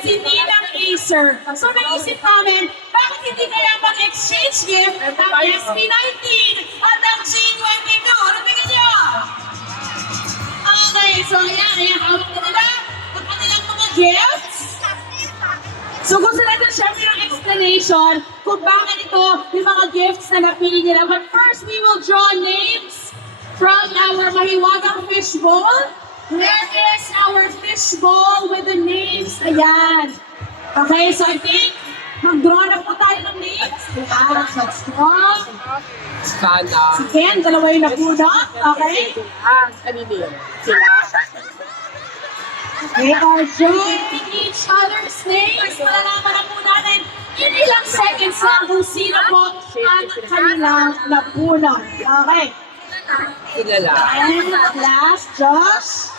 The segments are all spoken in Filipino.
si Ninang Acer. So naisip namin, bakit hindi kaya mag-exchange gift ang SP19 at ang G22? Ano tingin niyo? Okay, so ayan, hawak na nila ang kanilang mga gifts. So gusto natin syempre ng explanation kung bakit ito yung mga gifts na napili nila. But first, we will draw names from our mahiwagang fishbowl. Where is our fishbowl with the names? Ayan. Okay, so I think mag-draw na po tayo ng names. Ayan, let's draw. Si Ken, dalawa yung nabunot. Okay? Sila. They are drawing each other's names. Malalaman na po natin in ilang seconds lang kung sino po ang kanilang nabunot. Okay. Sila lang. And last, Josh.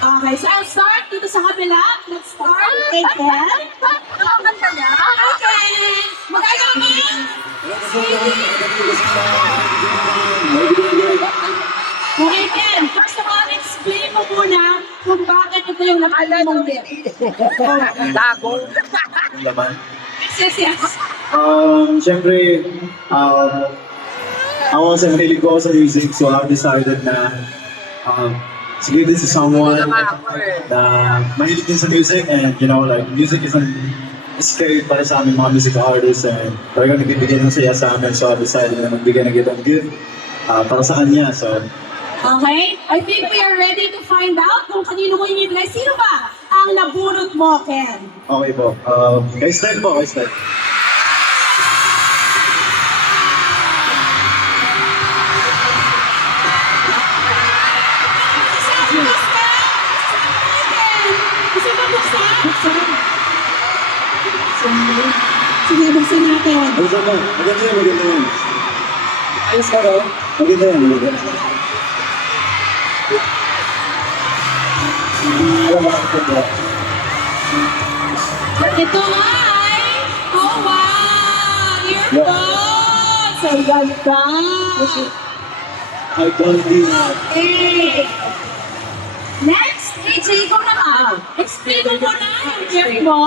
Okay, so I'll start dito sa kabila. Let's start kay Ken. Okay, Ken. Magagawa mo yun. Okay, Ken. First of all, explain mo muna kung bakit ito yung napili mong gift. Tago. Laman. Yes. Siyempre, ako kasi mahilig ko sa music, so I've decided na sige, this is someone na mahilig din sa music, and you know, like, music is an escape para sa aming mga music artists, and talagang nagbibigay ng saya sa amin, so I've decided na magbigay ng gitang gift para sa kanya, so. Okay, I think we are ready to find out kung kanino mo inibigay. Sino ba ang nabunot mo, Ken? Okay po, kay Style po, kay Style. Gusto mo buksan? Sige, buksan natin. Ano ba? Maganda yan, maganda yan. Ayos ka ba? Maganda yan, maganda yan. Alam mo ako ba? Ito ay, oh wow, earphones! Ang ganda! Ay, quality. Okay. Next, AJ, ikaw naman. Explain mo muna yung gift mo.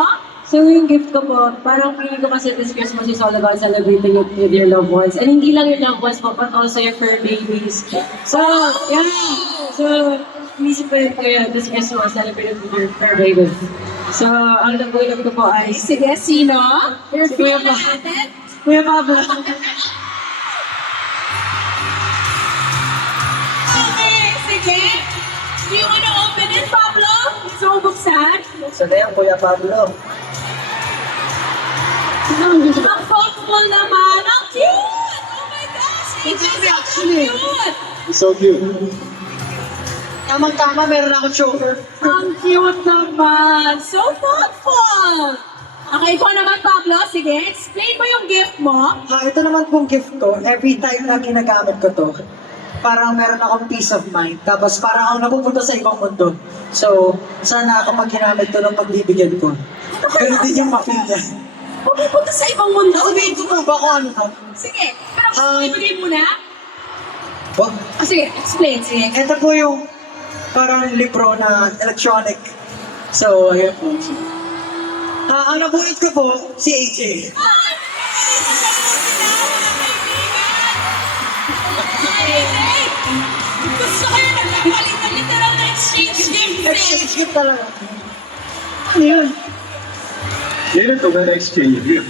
So yung gift ko po, parang feeling ko kasi this Christmas is all about celebrating it with your loved ones. And hindi lang your loved ones po, but also your fur babies. So, yeah. So, inisip ko yun kaya this Christmas celebrated with your fur babies. So, ang nabulog ko po ay Sige, sino? Si Kuya Reveal na Pa- natin. Kuya Pablo. Okay, sige. Do you wanna open it, Pablo? Gusto mo buksan? So na yan, Kuya Pablo. Ang thoughtful naman. Ang cute! Oh my gosh! AJ, so cute! It's so cute. Tamang-tama, meron ako choker. Ang cute naman! So thoughtful! Okay, ikaw naman, Pablo. Sige, explain mo yung gift mo. Ito naman pong gift ko, every time na ginagamit ko to, parang meron akong peace of mind. Tapos parang ako napupunta sa ibang mundo. So, sana kapag ginamit to ng pagbibigyan ko, ganun din yung ma-feel niya. Pupunta sa ibang mundo. Sabihin ko ba kung ano to? Sige, pero gusto mo ibigay muna? Oh, Oh, sige, explain. Sige. ito po yung parang libro na electronic. So, ayun po. Ang nabunot ko po, si AJ. Gusto ko yung nagpapalitan literal na exchange gift. Exchange gift talaga. Ano yun? Yan ito na exchange gift.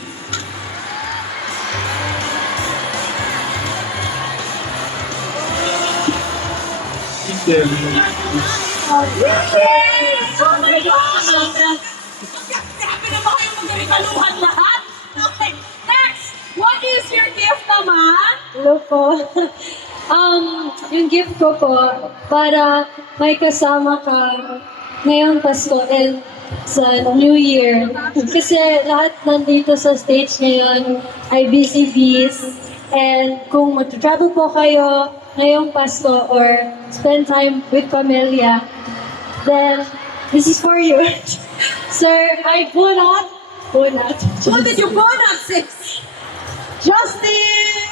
Yeah. Oh my gosh! Grabe na ba kayong magkakaluhan lahat? Okay, next! What is your gift naman? Hello po. Yung gift ko po, para may kasama ka ngayong Pasko and sa New Year. Kasi lahat nandito sa stage ngayon ay busy-bees. And kung mag-travel po kayo ngayong Pasko or spend time with pamilya, then this is for you. Sir, I bunot. What did you bonus, sis? Justin!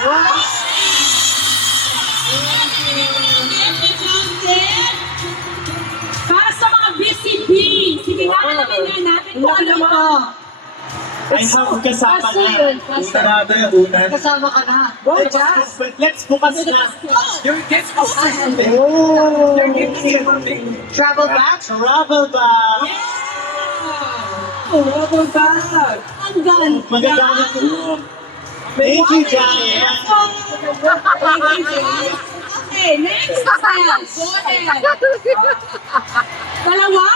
Para sa mga busy bees, Sige nga, alamin nga natin kung ano ito. I have kasama Kaso na. yun, kaso. Una natin yung unan. Kasama ka na. Go, Jazz! Let's bukas na. Your gift is Oh! Your gift is something. Travel back? Travel bag! Travel back! Ang gan. Maganda ka na po. Thank you, Janet. Thank you, Jay. Okay, next step. Go ahead. Dalawa,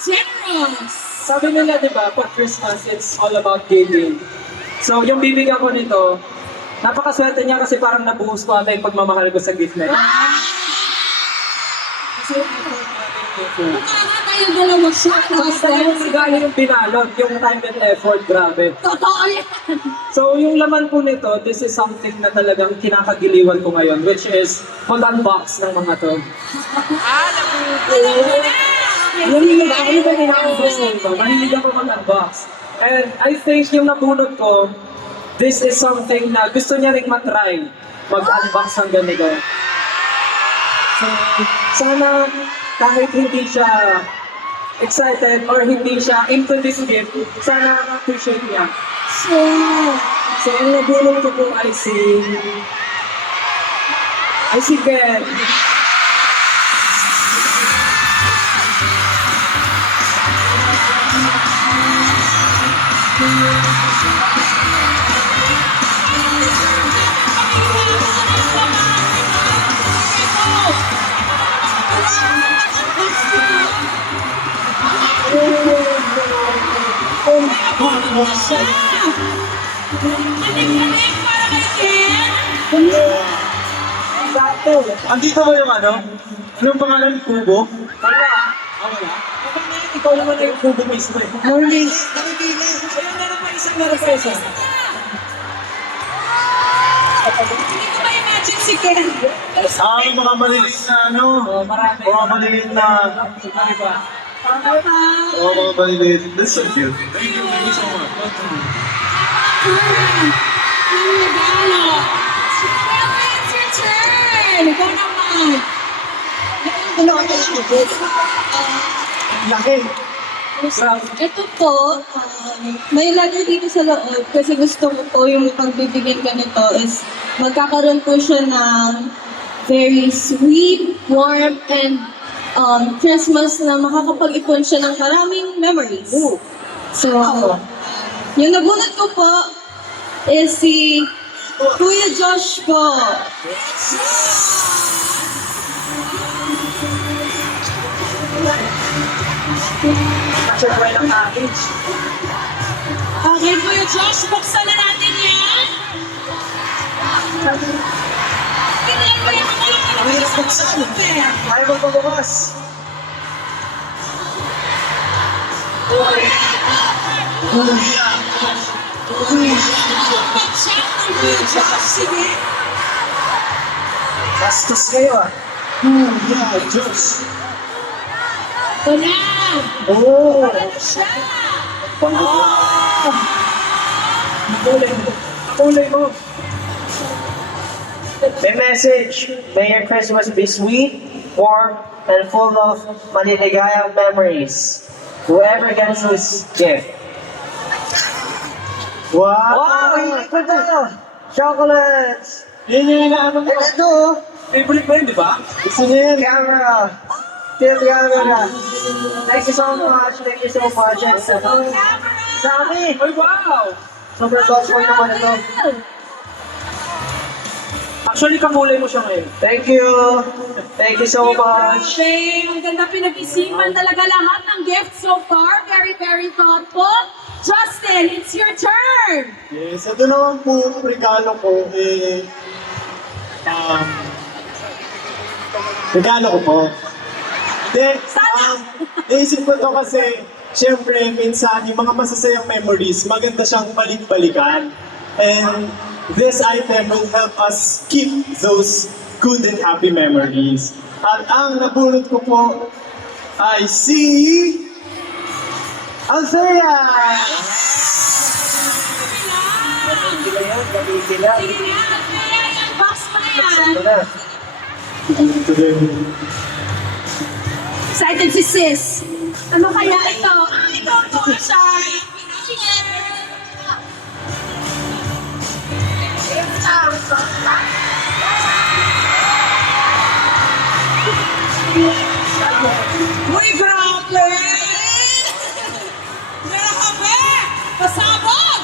generous. Sabi nila, di ba, pag Christmas, it's all about giving. So, yung bibigyan ko nito, napakaswerte niya kasi parang nabuhos ko ata yung pagmamahal ko sa gift na ito. Kasi yung effort natin ito. Mukha tayong dalawa siya. Basta yung regalo yung binalot, yung time and effort, grabe. Totoo yan. So, yung laman po nito, this is something na talagang kinakagiliwan ko ngayon, which is pag-unbox ng mga to. Mahilig ako ba ina-unbox nito? Mahilig ako mag-unbox. And I think yung nabunod ko, this is something na gusto niya rin matry, mag-unbox ng ganito. So, sana kahit hindi siya excited or hindi siya into this gift, sana appreciate niya. So, ang nabunod ko po ay si Ken. Kaling-kaling para kay Ken. Sakto. Andito ba yung ano? Anong pangalan? Kubo? Wala. Wala. Kapag na ikaw naman na yung kubo mismo eh. Morning. Ayun na naman isang narapesa. Hindi ko ma-imagine si Ken. Ang mga maliliit na ano? Marami. Mga maliliit na... Ano ba? Oh, mga maliliit. That's so cute. Thank you so much. Ang regalo. Siyempre, it's your turn. Ikaw naman. Laki. Ito po, may lagay dito sa loob kasi gusto ko po yung pagbibigyan ganito is magkakaroon po siya ng very sweet, warm, and Christmas na makakapag-ipon siya ng maraming memories. So, yung nabunot ko po is si Kuya Josh po. Check ko ng package. Okay, Kuya Josh, buksan na natin yan. Tingnan mo yung mga Ang hirap buksan. Ayaw mo pagbukas. pag-check ng Kuya Josh. Sige. Bastos kayo ah. Yeah, Diyos. Ito na. Oo. Ano siya? Kulay mo. Kulay mo. May message. May your Christmas be sweet, warm, and full of maliligayang memories. Whoever gets this gift. Wow! Ito to! Chocolates! Yun yung inaano mo. And ito! Favorite mo yun, di ba? Gusto niya yan. Camera! Still camera! Thank you so much! Thank you so much! And dami! Ay, wow! Super thoughtful naman ito. Actually, kamulay mo siya ngayon. Thank you! Thank you so much! Grabe, ang ganda pinag-isipan talaga lahat ng gifts so far. Very, very thoughtful. Justin, it's your turn. Yes, ito naman po regalo ko regalo ko po. Hindi, naisip ko to kasi syempre minsan yung mga masasayang memories, maganda siyang balik-balikan. And this item will help us keep those good and happy memories. At ang nabunot ko po ay si Althea! Hindi na yun, nabibila. Sige na, kaya yung box mo na yan. Ito na. Today. Excited si sis. Ano kaya ito? Ito po siya. Uy, grabe! Grabe! Pasabog!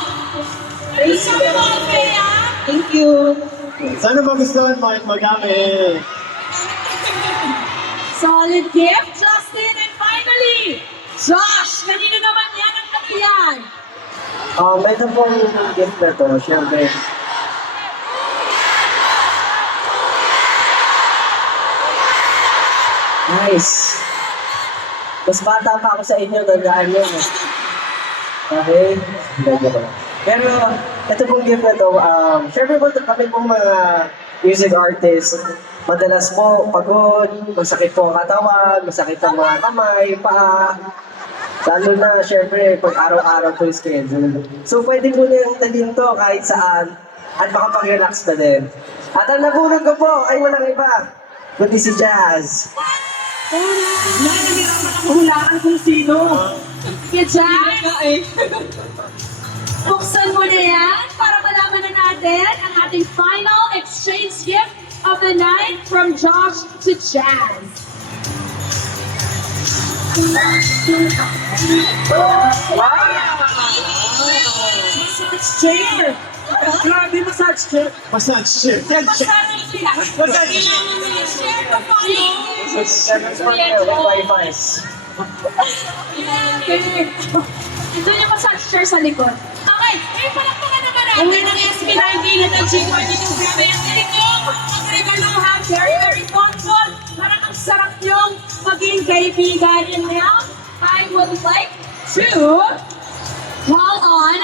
Sabi mo, Althea? Thank you. Sana magustuhan mo at magamit. Solid gift, Justin. And finally, Josh, kanino naman yan ang katiyan? Ito pong gift na to, syempre. Nice. Mas bata pa ako sa inyo, tandaan nyo. Okay? Ganda ko. Pero, ito pong gift na to, syempre po kami pong mga music artists, madalas po pagod, masakit po ang katawan, masakit ang mga kamay, paa. Lalo na, syempre, pag araw-araw po yung schedule. So, pwede po niyang dalhin to kahit saan at makapag-relax na din. At ang nabulog ko po ay walang iba, kundi si Jazz. Nanahirapan ako hulaan kung sino. Kaya Jazz, buksan mo na yan para malaman na natin ang ating final exchange gift of the night from Josh to Jazz. Massage chair! Grabe, massage chair! Massage chip. Massage chair! Kailangan mo yung share ko pa, no? Wi-Fi. Ito yung massage chair sa likod. Okay, palakpakan naman natin ang SB19 at ang G22. Grabe ang galing nyo! Magregaluhan, very, very thoughtful. Parang ang sarap yung maging kaibigan. And now, I would like to call on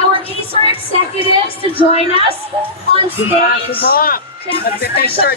our Acer executives to join us on stage. Siyempre, special